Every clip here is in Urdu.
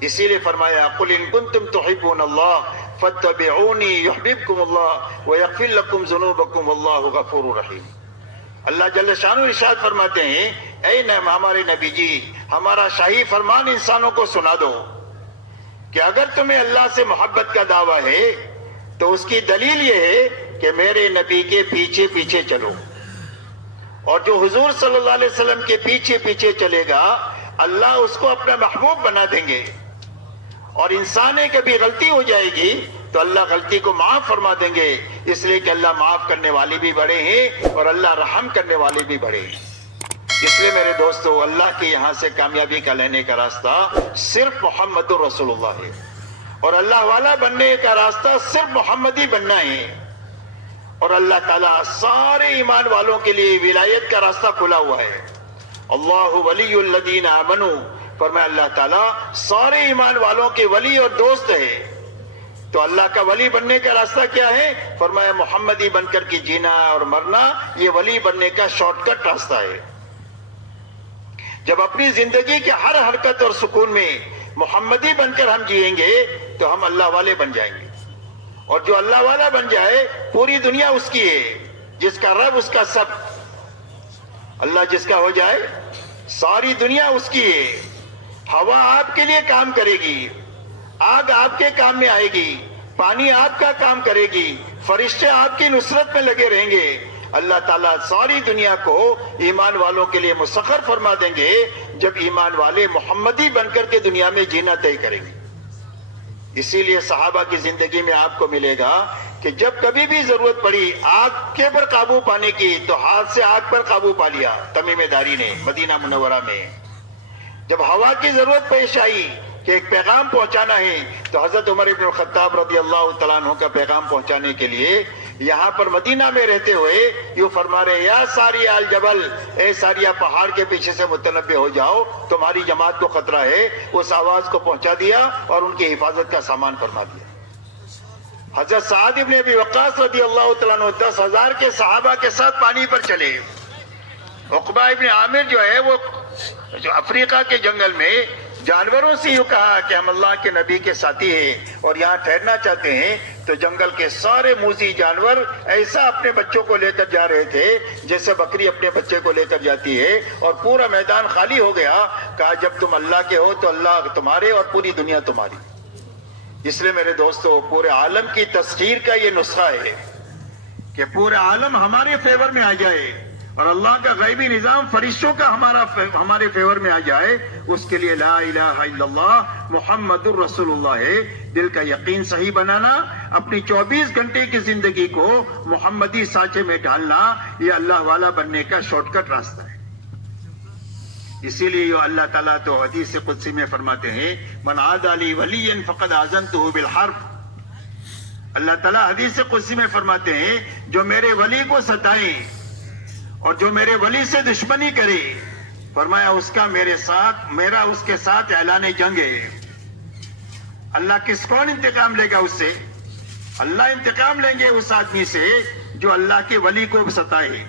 اسی لیے فرمایا قل ان کنتم تحبون اللہ فاتبعونی یحببکم اللہ ویغفر لکم ذنوبکم واللہ غفور رحیم۔ اللہ جل شانہ ارشاد فرماتے ہیں اے ہمارے نبی جی، ہمارا شاہی فرمان انسانوں کو سنا دو کہ اگر تمہیں اللہ سے محبت کا دعویٰ ہے تو اس کی دلیل یہ ہے کہ میرے نبی کے پیچھے پیچھے چلو، اور جو حضور صلی اللہ علیہ وسلم کے پیچھے پیچھے چلے گا اللہ اس کو اپنا محبوب بنا دیں گے، اور انسان کبھی غلطی ہو جائے گی تو اللہ غلطی کو معاف فرما دیں گے، اس لیے کہ اللہ معاف کرنے والے بھی بڑے ہیں اور اللہ رحم کرنے والے بھی بڑے ہیں۔ اس لیے میرے دوستو، اللہ کے یہاں سے کامیابی کا لینے کا راستہ صرف محمد رسول اللہ ہے، اور اللہ والا بننے کا راستہ صرف محمدی بننا ہے، اور اللہ تعالیٰ سارے ایمان والوں کے لیے ولایت کا راستہ کھلا ہوا ہے۔ اللہ ولی الذین آمنوا، فرمایا اللہ تعالیٰ سارے ایمان والوں کے ولی اور دوست ہے۔ تو اللہ کا ولی بننے کا راستہ کیا ہے؟ فرمایا محمدی بن کر کے جینا اور مرنا، یہ ولی بننے کا شارٹ کٹ راستہ ہے۔ جب اپنی زندگی کے ہر حرکت اور سکون میں محمدی بن کر ہم جئیں گے تو ہم اللہ والے بن جائیں گے، اور جو اللہ والا بن جائے پوری دنیا اس کی ہے، جس کا رب اس کا سب، اللہ جس کا ہو جائے ساری دنیا اس کی ہے۔ ہوا آپ کے لیے کام کرے گی، آگ آپ کے کام میں آئے گی، پانی آپ کا کام کرے گی، فرشتے آپ کی نصرت میں لگے رہیں گے۔ اللہ تعالیٰ ساری دنیا کو ایمان والوں کے لیے مسخر فرما دیں گے جب ایمان والے محمدی بن کر کے دنیا میں جینا طے کریں گے۔ اسی لیے صحابہ کی زندگی میں آپ کو ملے گا کہ جب کبھی بھی ضرورت پڑی آگ کے پر قابو پانے کی تو ہاتھ سے آگ پر قابو پا لیا تمیم داری نے مدینہ منورہ میں۔ جب ہوا کی ضرورت پیش آئی کہ ایک پیغام پہنچانا ہے تو حضرت عمر بن الخطاب رضی اللہ تعالیٰ عنہ کا پیغام پہنچانے کے لیے یہاں پر مدینہ میں رہتے ہوئے یوں فرما رہے یا ساریہ الجبل، اے ساریہ پہاڑ کے پیچھے سے متنبع ہو جاؤ، تمہاری جماعت کو خطرہ ہے۔ اس آواز کو پہنچا دیا اور ان کی حفاظت کا سامان فرما دیا۔ حضرت سعد ابن ابی وقاص رضی اللہ تعالیٰ عنہ 10,000 کے صحابہ کے ساتھ پانی پر چلے۔ عقبہ ابن عامر جو ہے وہ جو افریقہ کے جنگل میں جانوروں سے یوں کہا کہ ہم اللہ کے نبی کے ساتھی ہیں اور یہاں ٹھہرنا چاہتے ہیں، تو جنگل کے سارے موذی جانور ایسا اپنے بچوں کو لے کر جا رہے تھے جیسے بکری اپنے بچے کو لے کر جاتی ہے، اور پورا میدان خالی ہو گیا۔ کہا جب تم اللہ کے ہو تو اللہ تمہارے اور پوری دنیا تمہاری۔ اس لیے میرے دوستو، پورے عالم کی تسخیر کا یہ نسخہ ہے کہ پورے عالم ہمارے فیور میں آ جائے اور اللہ کا غیبی نظام فرشتوں کا ہمارے فیور میں آ جائے، اس کے لیے لا الہ الا اللہ محمد الرسول اللہ ہے۔ دل کا یقین صحیح بنانا، اپنی 24 گھنٹے کی زندگی کو محمدی سانچے میں ڈالنا، یہ اللہ والا بننے کا شارٹ کٹ راستہ ہے۔ اسی لیے اللہ تعالیٰ تو حدیث قدسی میں فرماتے ہیں من عادى لي وليا فقد آذنته بالحرب۔ اللہ تعالیٰ حدیث قدسی میں فرماتے ہیں جو میرے ولی کو ستائیں اور جو میرے ولی سے دشمنی کرے، فرمایا اس کا میرا اس کے ساتھ اعلان جنگ ہے۔ اللہ کون انتقام لے گا اس سے؟ اللہ انتقام لیں گے اس آدمی سے جو اللہ کے ولی کو ستائے۔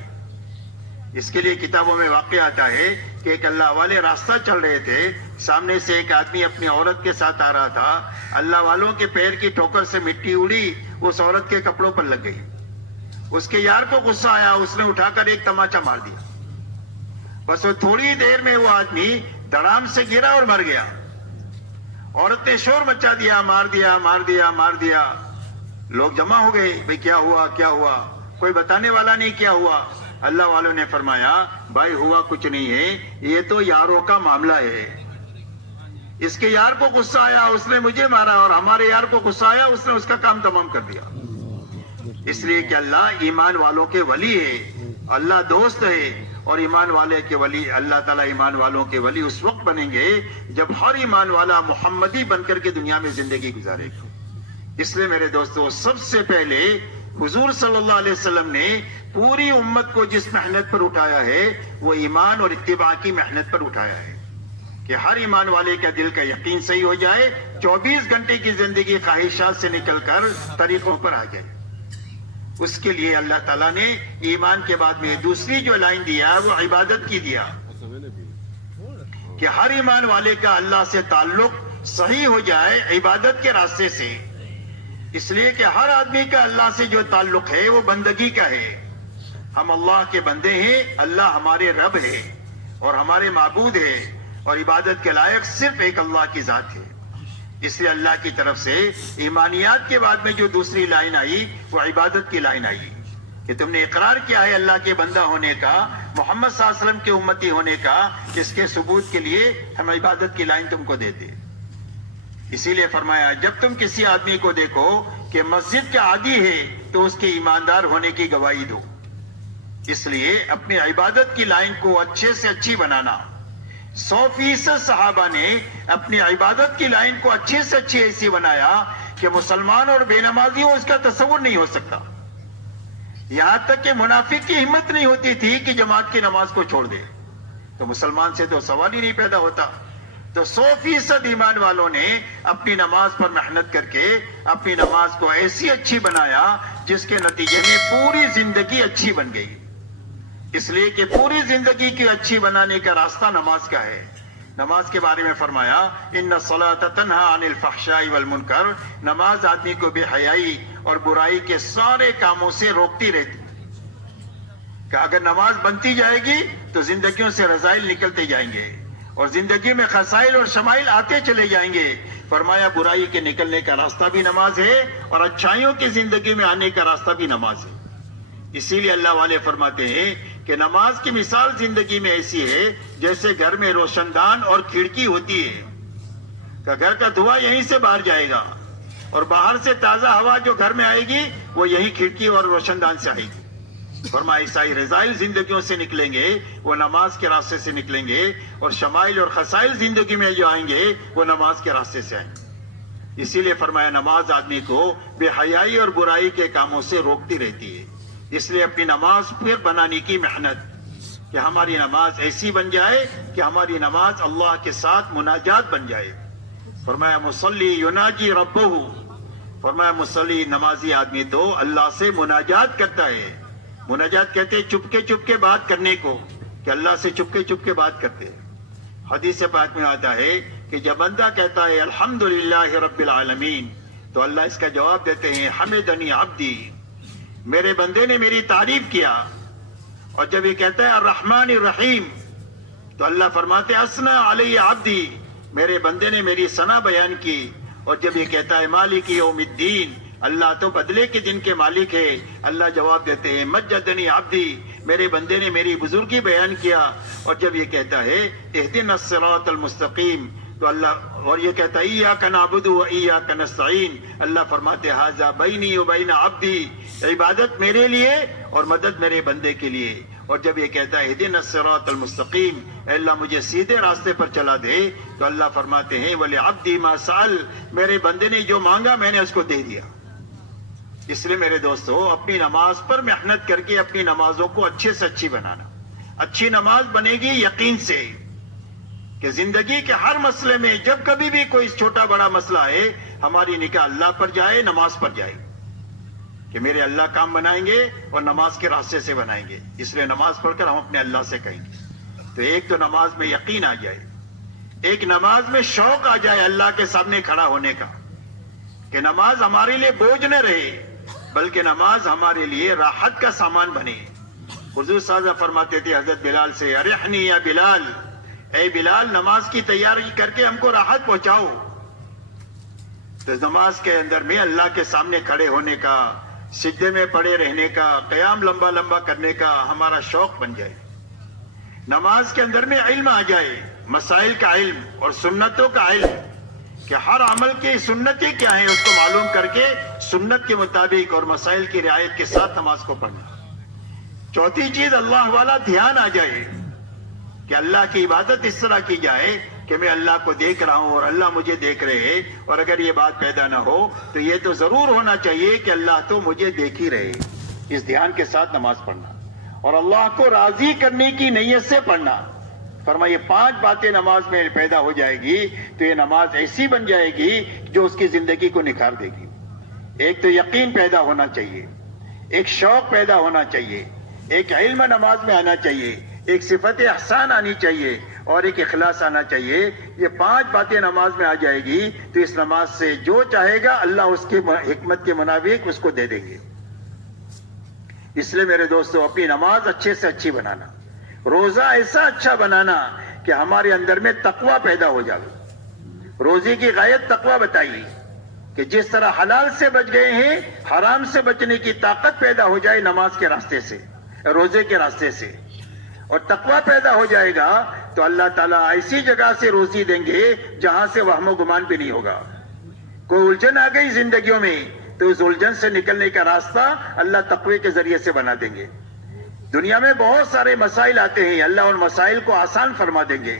اس کے لیے کتابوں میں واقعہ آتا ہے کہ ایک اللہ والے راستہ چل رہے تھے، سامنے سے ایک آدمی اپنی عورت کے ساتھ آ رہا تھا، اللہ والوں کے پیر کی ٹھوکر سے مٹی اڑی، اس عورت کے کپڑوں پر لگ گئی۔ اس کے یار کو غصہ آیا، اس نے اٹھا کر ایک تماچا مار دیا۔ بس وہ تھوڑی دیر میں وہ آدمی دھڑام سے گرا اور مر گیا۔ عورت نے شور مچا دیا، مار دیا مار دیا مار دیا۔ لوگ جمع ہو گئے، بھئی کیا ہوا کیا ہوا؟ کوئی بتانے والا نہیں کیا ہوا۔ اللہ والوں نے فرمایا بھائی ہوا کچھ نہیں ہے، یہ تو یاروں کا معاملہ ہے۔ اس کے یار کو غصہ آیا، اس نے مجھے مارا، اور ہمارے یار کو غصہ آیا، اس نے اس کا کام تمام کر دیا۔ اس لیے کہ اللہ ایمان والوں کے ولی ہے، اللہ دوست ہے، اور ایمان والے کے ولی، اللہ تعالیٰ ایمان والوں کے ولی اس وقت بنیں گے جب ہر ایمان والا محمدی بن کر کے دنیا میں زندگی گزارے گا۔ اس لیے میرے دوستو، سب سے پہلے حضور صلی اللہ علیہ وسلم نے پوری امت کو جس محنت پر اٹھایا ہے وہ ایمان اور اتباع کی محنت پر اٹھایا ہے کہ ہر ایمان والے کا دل کا یقین صحیح ہو جائے، 24 گھنٹے کی زندگی خواہشات سے نکل کر طریقوں پر آ جائے۔ اس کے لیے اللہ تعالیٰ نے ایمان کے بعد میں دوسری جو لائن دیا وہ عبادت کی دیا کہ ہر ایمان والے کا اللہ سے تعلق صحیح ہو جائے عبادت کے راستے سے. اس لیے کہ ہر آدمی کا اللہ سے جو تعلق ہے وہ بندگی کا ہے. ہم اللہ کے بندے ہیں, اللہ ہمارے رب ہے اور ہمارے معبود ہے, اور عبادت کے لائق صرف ایک اللہ کی ذات ہے. اس لیے اللہ کی طرف سے ایمانیات کے بعد میں جو دوسری لائن آئی وہ عبادت کی لائن آئی کہ تم نے اقرار کیا ہے اللہ کے بندہ ہونے کا, محمد صلی اللہ علیہ وسلم کے امتی ہونے کا. اس کے ثبوت کے لیے ہم عبادت کی لائن تم کو دیتے. اسی لیے فرمایا جب تم کسی آدمی کو دیکھو کہ مسجد کا عادی ہے تو اس کے ایماندار ہونے کی گواہی دو. اس لیے اپنی عبادت کی لائن کو اچھے سے اچھی بنانا. 100% صحابہ نے اپنی عبادت کی لائن کو اچھے سے اچھی ایسی بنایا کہ مسلمان اور بے نمازی ہو اس کا تصور نہیں ہو سکتا. یہاں تک کہ منافق کی ہمت نہیں ہوتی تھی کہ جماعت کی نماز کو چھوڑ دے, تو مسلمان سے تو سوال ہی نہیں پیدا ہوتا. تو 100% ایمان والوں نے اپنی نماز پر محنت کر کے اپنی نماز کو ایسی اچھی بنایا جس کے نتیجے میں پوری زندگی اچھی بن گئی. اس لیے کہ پوری زندگی کی اچھی بنانے کا راستہ نماز کا ہے. نماز کے بارے میں فرمایا ان الصلاۃ تنہی عن الفحشاء والمنکر, نماز آدمی کو بے حیائی اور برائی کے سارے کاموں سے روکتی رہتی. کہ اگر نماز بنتی جائے گی تو زندگیوں سے رذائل نکلتے جائیں گے اور زندگی میں خسائل اور شمائل آتے چلے جائیں گے. فرمایا برائی کے نکلنے کا راستہ بھی نماز ہے اور اچھائیوں کی زندگی میں آنے کا راستہ بھی نماز ہے. اسی لیے اللہ والے فرماتے ہیں کہ نماز کی مثال زندگی میں ایسی ہے جیسے گھر میں روشن دان اور کھڑکی ہوتی ہے. کہ گھر کا دھواں یہیں سے باہر جائے گا اور باہر سے تازہ ہوا جو گھر میں آئے گی وہ یہی کھڑکی اور روشن دان سے آئے گی. فرمایا عیسائی رضائل زندگیوں سے نکلیں گے وہ نماز کے راستے سے نکلیں گے, اور شمائل اور خسائل زندگی میں جو آئیں گے وہ نماز کے راستے سے آئیں گے. اسی لیے فرمایا نماز آدمی کو بے حیائی اور برائی کے کاموں سے روکتی رہتی ہے. اس لیے اپنی نماز پھر بنانے کی محنت کہ ہماری نماز ایسی بن جائے کہ ہماری نماز اللہ کے ساتھ مناجات بن جائے. فرمایا مصلی یناجی ربہ, فرمایا مصلی نمازی آدمی تو اللہ سے مناجات کرتا ہے. مناجات کہتے ہیں چپ کے بات کرنے کو, کہ اللہ سے چپ کے بات کرتے. حدیث پاک میں آتا ہے کہ جب بندہ کہتا ہے الحمدللہ رب العالمین تو اللہ اس کا جواب دیتے ہیں حمدنی عبدی, میرے بندے نے میری تعریف کیا. اور جب یہ کہتا ہے الرحمن الرحیم تو اللہ فرماتے اسنا علی عبدی, میرے بندے نے میری ثنا بیان کی. اور جب یہ کہتا ہے مالک یوم الدین, اللہ تو بدلے کے دن کے مالک ہے, اللہ جواب دیتے ہیں مجدنی عبدی, میرے بندے نے میری بزرگی بیان کیا. اور جب یہ کہتا ہے اہدنا الصراط المستقیم تو اللہ اور یہ کہتا ہے ایاک نعبد و ایاک نستعین, اللہ فرماتے ھذا بینی و بین عبدی, عبادت میرے لیے اور مدد میرے بندے کے لیے. اور جب یہ کہتا ہے اہدنا الصراط المستقیم, اے اللہ مجھے سیدھے راستے پر چلا دے, تو اللہ فرماتے ہیں ولعبدی ما سأل, میرے بندے نے جو مانگا میں نے اس کو دے دیا. اس لیے میرے دوستو اپنی نماز پر محنت کر کے اپنی نمازوں کو اچھے سے اچھی بنانا. اچھی نماز بنے گی یقین سے کہ زندگی کے ہر مسئلے میں جب کبھی بھی کوئی چھوٹا بڑا مسئلہ ہے ہماری نگاہ اللہ پر جائے, نماز پر جائے کہ میرے اللہ کام بنائیں گے اور نماز کے راستے سے بنائیں گے. اس لیے نماز پڑھ کر ہم اپنے اللہ سے کہیں گے. تو ایک تو نماز میں یقین آ جائے, ایک نماز میں شوق آ جائے اللہ کے سامنے کھڑا ہونے کا, کہ نماز ہمارے لیے بوجھ نہ رہے بلکہ نماز ہمارے لیے راحت کا سامان بنے. حضور صلی اللہ علیہ وسلم فرماتے تھے حضرت بلال سے ارحنی یا بلال, اے بلال نماز کی تیاری کر کے ہم کو راحت پہنچاؤ. تو نماز کے اندر میں اللہ کے سامنے کھڑے ہونے کا, سجدے میں پڑے رہنے کا, قیام لمبا لمبا کرنے کا ہمارا شوق بن جائے. نماز کے اندر میں علم آ جائے, مسائل کا علم اور سنتوں کا علم, کہ ہر عمل کی سنتیں کیا ہیں اس کو معلوم کر کے سنت کے مطابق اور مسائل کی رعایت کے ساتھ نماز کو پڑھنا. چوتھی چیز اللہ والا دھیان آ جائے کہ اللہ کی عبادت اس طرح کی جائے کہ میں اللہ کو دیکھ رہا ہوں اور اللہ مجھے دیکھ رہے ہیں. اور اگر یہ بات پیدا نہ ہو تو یہ تو ضرور ہونا چاہیے کہ اللہ تو مجھے دیکھ ہی رہے. اس دھیان کے ساتھ نماز پڑھنا اور اللہ کو راضی کرنے کی نیت سے پڑھنا. فرمایا یہ 5 باتیں نماز میں پیدا ہو جائے گی تو یہ نماز ایسی بن جائے گی جو اس کی زندگی کو نکھار دے گی. ایک تو یقین پیدا ہونا چاہیے, ایک شوق پیدا ہونا چاہیے, ایک علم نماز میں آنا چاہیے, ایک صفت احسان آنی چاہیے, اور ایک اخلاص آنا چاہیے. یہ 5 باتیں نماز میں آ جائے گی تو اس نماز سے جو چاہے گا اللہ اس کی حکمت کے مطابق اس کو دے دیں گے. اس لیے میرے دوستو اپنی نماز اچھے سے اچھی بنانا, روزہ ایسا اچھا بنانا کہ ہمارے اندر میں تقوی پیدا ہو جائے. روزے کی غایت تقوی بتائی کہ جس طرح حلال سے بچ گئے ہیں حرام سے بچنے کی طاقت پیدا ہو جائے نماز کے راستے سے, روزے کے راستے سے, اور تقوی پیدا ہو جائے گا تو اللہ تعالیٰ ایسی جگہ سے روزی دیں گے جہاں سے وہم و گمان بھی نہیں ہوگا. کوئی الجھن آ گئی زندگیوں میں تو اس الجھن سے نکلنے کا راستہ اللہ تقوی کے ذریعے سے بنا دیں گے. دنیا میں بہت سارے مسائل آتے ہیں, اللہ ان مسائل کو آسان فرما دیں گے.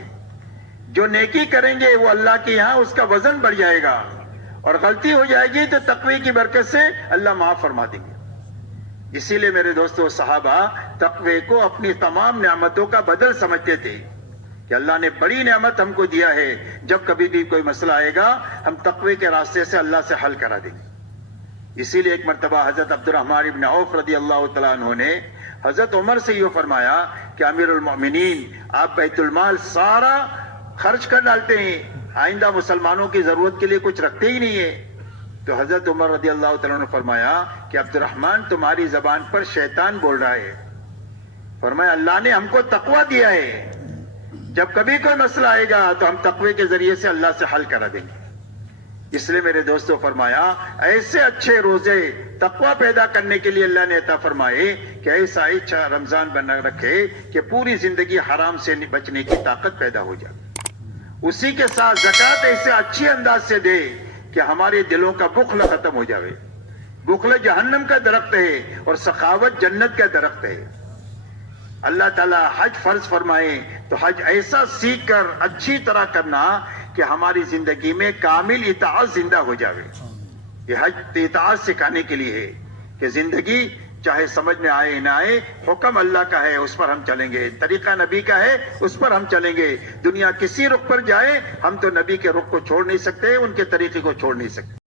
جو نیکی کریں گے وہ اللہ کے یہاں اس کا وزن بڑھ جائے گا, اور غلطی ہو جائے گی تو تقوی کی برکت سے اللہ معاف فرما دیں گے. اسی لیے میرے دوستو صحابہ تقوی کو اپنی تمام نعمتوں کا بدل سمجھتے تھے کہ اللہ نے بڑی نعمت ہم کو دیا ہے, جب کبھی بھی کوئی مسئلہ آئے گا ہم تقوی کے راستے سے اللہ سے حل کرا دیں گے. اسی لیے ایک مرتبہ حضرت عبد الرحمن ابن عوف رضی اللہ تعالیٰ عنہ نے حضرت عمر سے یہ فرمایا کہ امیر المؤمنین آپ بیت المال سارا خرچ کر ڈالتے ہیں, آئندہ مسلمانوں کی ضرورت کے لیے کچھ رکھتے ہی نہیں ہے. تو حضرت عمر رضی اللہ تعالیٰ نے فرمایا کہ عبد الرحمن تمہاری زبان پر شیطان بول رہا ہے. فرمایا اللہ نے ہم کو تقوی دیا ہے, جب کبھی کوئی مسئلہ آئے گا تو ہم تقوی کے ذریعے سے اللہ سے حل کرا دیں گے. اس لیے میرے دوستوں فرمایا ایسے اچھے روزے تقوی پیدا کرنے کے لیے اللہ نے عطا فرمائے کہ ایسا اچھا رمضان بنا رکھے کہ پوری زندگی حرام سے بچنے کی طاقت پیدا ہو جائے. اسی کے ساتھ زکوٰۃ ایسے اچھے انداز سے دے کہ ہمارے دلوں کا بخل ختم ہو جائے. بخل جہنم کا درخت ہے اور سخاوت جنت کا درخت ہے. اللہ تعالیٰ حج فرض فرمائے تو حج ایسا سیکھ کر اچھی طرح کرنا کہ ہماری زندگی میں کامل اطاعت زندہ ہو جائے. یہ حج اطاعت سکھانے کے لیے ہے کہ زندگی چاہے سمجھ میں آئے نہ آئے, حکم اللہ کا ہے اس پر ہم چلیں گے, طریقہ نبی کا ہے اس پر ہم چلیں گے. دنیا کسی رخ پر جائے ہم تو نبی کے رخ کو چھوڑ نہیں سکتے, ان کے طریقے کو چھوڑ نہیں سکتے.